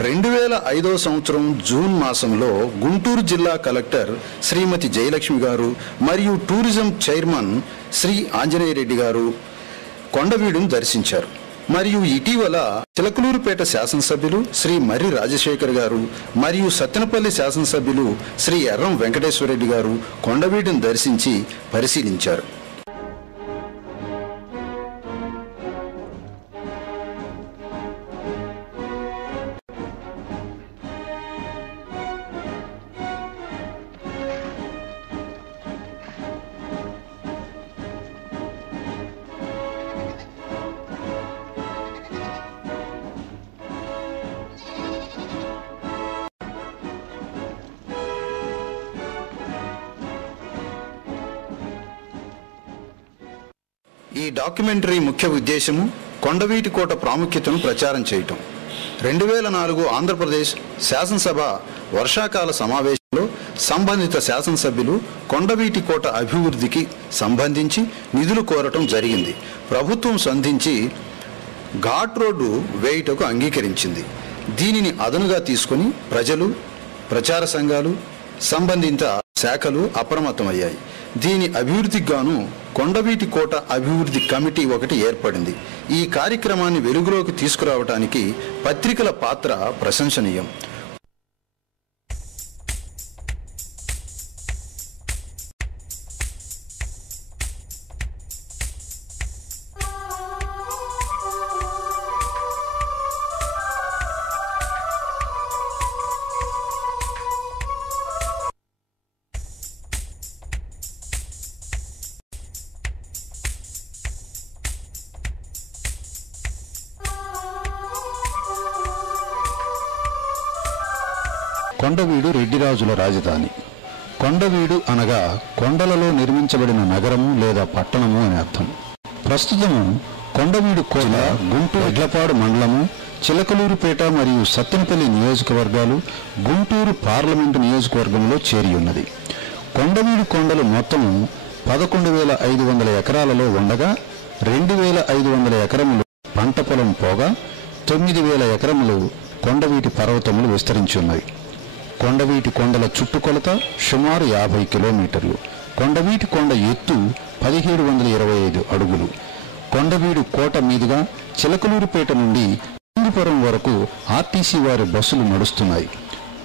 2005 సంవత్సరం జూన్ మాసంలో గుంటూరు జిల్లా కలెక్టర్ శ్రీమతి జయలక్ష్మి గారు మరియు టూరిజం చైర్మన్ శ్రీ ఆంజనేయ రెడ్డి గారు కొండవీడును దర్శించారు. మరియు ఇటీవల చిలకలూరుపేట శాసనసభ్యులు శ్రీ మర్రి రాజశేఖర్ గారు మరియు సత్తెనపల్లి శాసనసభ్యులు శ్రీ ఎర్రం వెంకటేశ్వరరెడ్డి గారు కొండవీడును దర్శించి పరిశీలించారు. ఈ డాక్యుమెంటరీ ముఖ్య ఉద్దేశము కొండవీటి కోట ప్రాముఖ్యతను ప్రచారం చేయటం. 2004 ఆంధ్రప్రదేశ్ శాసనసభ వర్షాకాల సమావేశంలో సంబంధిత శాసనసభ్యులు కొండవీటి కోట అభివృద్ధికి సంబంధించి నిధులు కోరటం జరిగింది. ప్రభుత్వం సంధించి ఘాట్ రోడ్డు వేయుటకు అంగీకరించింది. దీనిని అదనుగా తీసుకుని ప్రజలు, ప్రచార సంఘాలు, సంబంధిత శాఖలు అప్రమత్తమయ్యాయి. దీని అభివృద్ధికి గాను కొండవీటి కోట అభివృద్ధి కమిటీ ఒకటి ఏర్పడింది. ఈ కార్యక్రమాన్ని వెలుగులోకి తీసుకురావడానికి పత్రికల పాత్ర ప్రశంసనీయం. కొండవీడు రెడ్డిరాజుల రాజధాని. కొండవీడు అనగా కొండలలో నిర్మించబడిన నగరము లేదా పట్టణము అని అర్థం. ప్రస్తుతము కొండవీడు కోట గుంటూరు ఎడ్లపాడు మండలము, చిలకలూరుపేట మరియు సత్తెనపల్లి నియోజకవర్గాలు గుంటూరు పార్లమెంటు నియోజకవర్గంలో చేరి ఉన్నది. కొండవీడు కొండలు మొత్తం 11,500 ఎకరాలలో ఉండగా 2,500 ఎకరములు పంట పొలం పోగా 9,000 ఎకరములు కొండవీటి పర్వతములు విస్తరించి ఉన్నవి. కొండవీటి కొండల చుట్టుకొలత సుమారు 50 కిలోమీటర్లు. కొండవీటి కొండ ఎత్తు 1725 అడుగులు. కొండవీడు కోట మీదుగా చిలకలూరుపేట నుండి సింగిపురం వరకు ఆర్టీసీ వారి బస్సులు నడుస్తున్నాయి.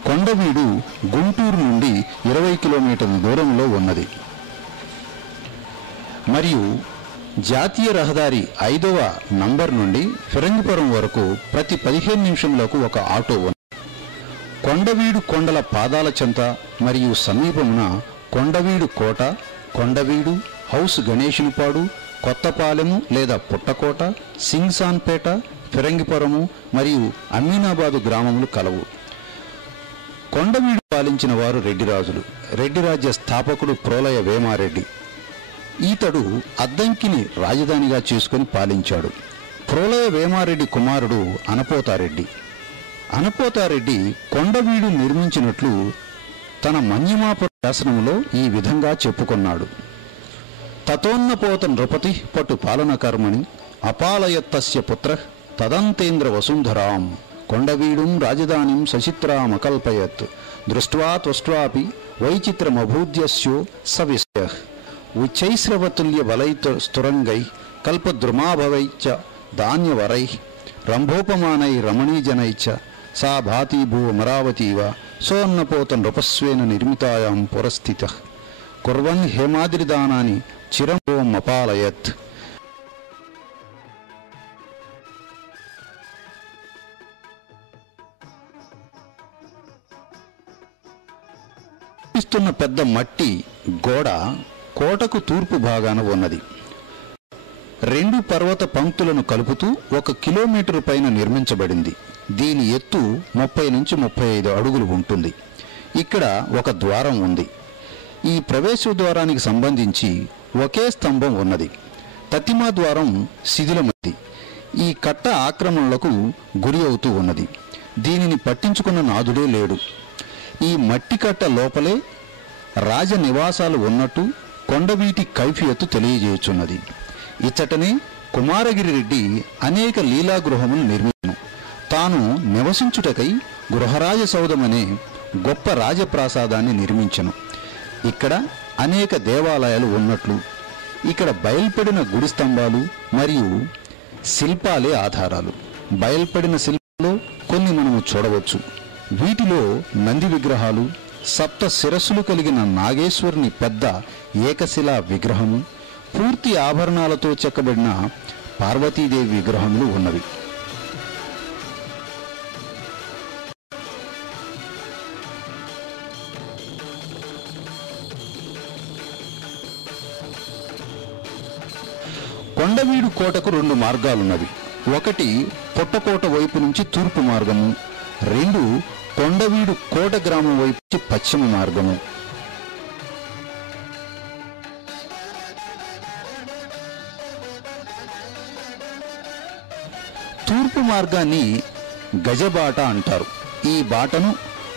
కొండవీడు గుంటూరు నుండి 20 కిలోమీటర్ల దూరంలో ఉన్నది. మరియు జాతీయ రహదారి 5వ నంబర్ నుండి ఫిరంగిపురం వరకు ప్రతి 15 నిమిషములకు ఒక ఆటో ఉంది. కొండవీడు కొండల పాదాల చెంత మరియు సమీపమున కొండవీడు కోట, కొండవీడు, హౌస్ గణేశునిపాడు, కొత్తపాలెము లేదా పుట్టకోట, సింగ్సాన్పేట, ఫిరంగిపురము మరియు అమీనాబాదు గ్రామములు కలవు. కొండవీడు పాలించిన వారు రెడ్డిరాజులు. రెడ్డిరాజ్య స్థాపకుడు ప్రోలయ వేమారెడ్డి. ఈతడు అద్దంకిని రాజధానిగా చేసుకుని పాలించాడు. ప్రోలయ వేమారెడ్డి కుమారుడు అనపోతారెడ్డి. అనపోతారెడ్డి కొండవీడు నిర్మించినట్లు తన మన్యమాపుర శాసనములో ఈ విధంగా చెప్పుకున్నాడు. తతోన్నపోత నృపతి పటు పాలన కర్మణి అపాలయత్తస్య పుత్ర తదంతేంద్ర వసుంధరాం కొండవీడుం రాజధానిం సచిత్రామకల్పయత్ దృష్ట్వా త్వష్ట్వాపి వైచిత్రమభూద్యస్యో సవిస్య ఉచ్చైశ్రవతుల్య బలైత స్తురంగై కల్పద్రుమాభవైచ ధాన్యవరై రంభోపమానై రమణీజనైచ సా భాతి భూ అమరావతీవ సోన్నపోత నృపస్వేన నిర్మితాయాం పురస్థిత కుర్వన్ హేమాద్రిదానాని చిరం అపాలయత్. ఇస్తున్న పెద్ద మట్టి గోడ కోటకు తూర్పు భాగాన ఉన్నది. 2 పర్వత పంక్తులను కలుపుతూ 1 కిలోమీటరు పైన నిర్మించబడింది. దీని ఎత్తు 30 నుంచి 35 అడుగులు ఉంటుంది. ఇక్కడ ఒక ద్వారం ఉంది. ఈ ప్రవేశ ద్వారానికి సంబంధించి ఒకే స్తంభం ఉన్నది. తతిమా ద్వారం శిథిలమైంది. ఈ కట్ట ఆక్రమణలకు గురి అవుతూ ఉన్నది. దీనిని పట్టించుకున్న నాదుడే లేడు. ఈ మట్టి కట్ట లోపలే రాజ నివాసాలు ఉన్నట్టు కొండవీటి కైఫియత్తు తెలియజేయుచున్నది. ఇచ్చటనే కుమారగిరి రెడ్డి అనేక లీలాగృహములు నిర్మించను. తాను నివసించుటకై గృహరాజ సౌధమనే గొప్ప రాజప్రాసాదాన్ని నిర్మించెను. ఇక్కడ అనేక దేవాలయాలు ఉన్నట్లు ఇక్కడ బయల్పడిన గుడి స్తంభాలు మరియు శిల్పాలే ఆధారాలు. బయల్పడిన శిల్పాల్లో కొన్ని మనము చూడవచ్చు. వీటిలో నంది విగ్రహాలు, సప్త శిరస్సులు కలిగిన నాగేశ్వరుని పెద్ద ఏకశిలా విగ్రహము, పూర్తి ఆభరణాలతో చెక్కబడిన పార్వతీదేవి విగ్రహములు ఉన్నవి. కొండవీడు కోటకు 2 మార్గాలున్నవి. ఒకటి పొట్టకోట వైపు నుంచి తూర్పు మార్గము, 2 కొండవీడు కోట గ్రామం వైపు నుంచి పశ్చిమ మార్గము. తూర్పు మార్గాన్ని గజబాట అంటారు. ఈ బాటను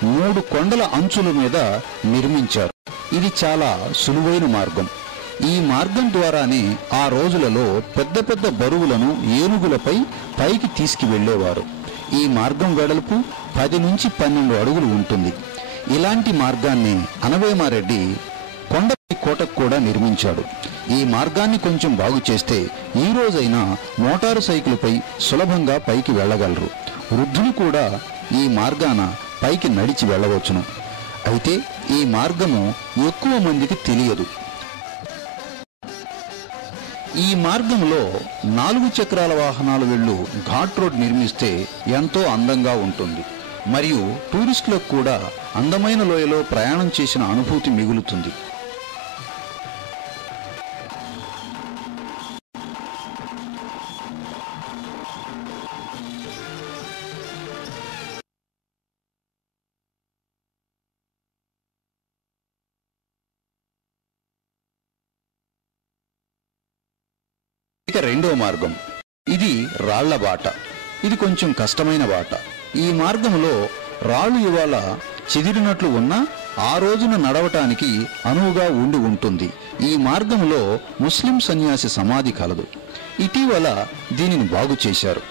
3 కొండల అంచుల మీద నిర్మించారు. ఇది చాలా సులువైన మార్గం. ఈ మార్గం ద్వారానే ఆ రోజులలో పెద్ద పెద్ద బరువులను ఏనుగులపై పైకి తీసుకువెళ్లేవారు. ఈ మార్గం వెడల్పు 10 నుంచి 12 అడుగులు ఉంటుంది. ఇలాంటి మార్గాన్ని అనవేమారెడ్డి కొండపై కోటకు కూడా నిర్మించాడు. ఈ మార్గాన్ని కొంచెం బాగు చేస్తే ఈ రోజైనా మోటారు సైకిల్పై సులభంగా పైకి వెళ్ళగలరు. వృద్ధులు కూడా ఈ మార్గాన పైకి నడిచి వెళ్ళవచ్చును. అయితే ఈ మార్గము ఎక్కువ మందికి తెలియదు. ఈ మార్గంలో 4 చక్రాల వాహనాలు వెళ్ళు ఘాట్ రోడ్ నిర్మిస్తే ఎంతో అందంగా ఉంటుంది. మరియు టూరిస్టులకు కూడా అందమైన లోయలో ప్రయాణం చేసిన అనుభూతి మిగులుతుంది. ఇక 2వ మార్గం, ఇది రాళ్ల బాట. ఇది కొంచెం కష్టమైన బాట. ఈ మార్గంలో రాళ్ళు ఇవాళ చెదిరినట్లు ఉన్నా ఆ రోజున నడవటానికి అనువుగా ఉంటుంది. ఈ మార్గంలో ముస్లిం సన్యాసి సమాధి కలదు. ఇటీవల దీనిని బాగు చేశారు.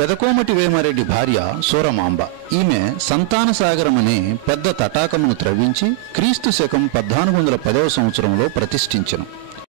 పెదకోమటి వేమారెడ్డి భార్య సూరమాంబ. ఈమె సంతాన సాగరం అనే పెద్ద తటాకమును త్రవ్వించి క్రీస్తు శకం 1410వ సంవత్సరంలో ప్రతిష్ఠించెను.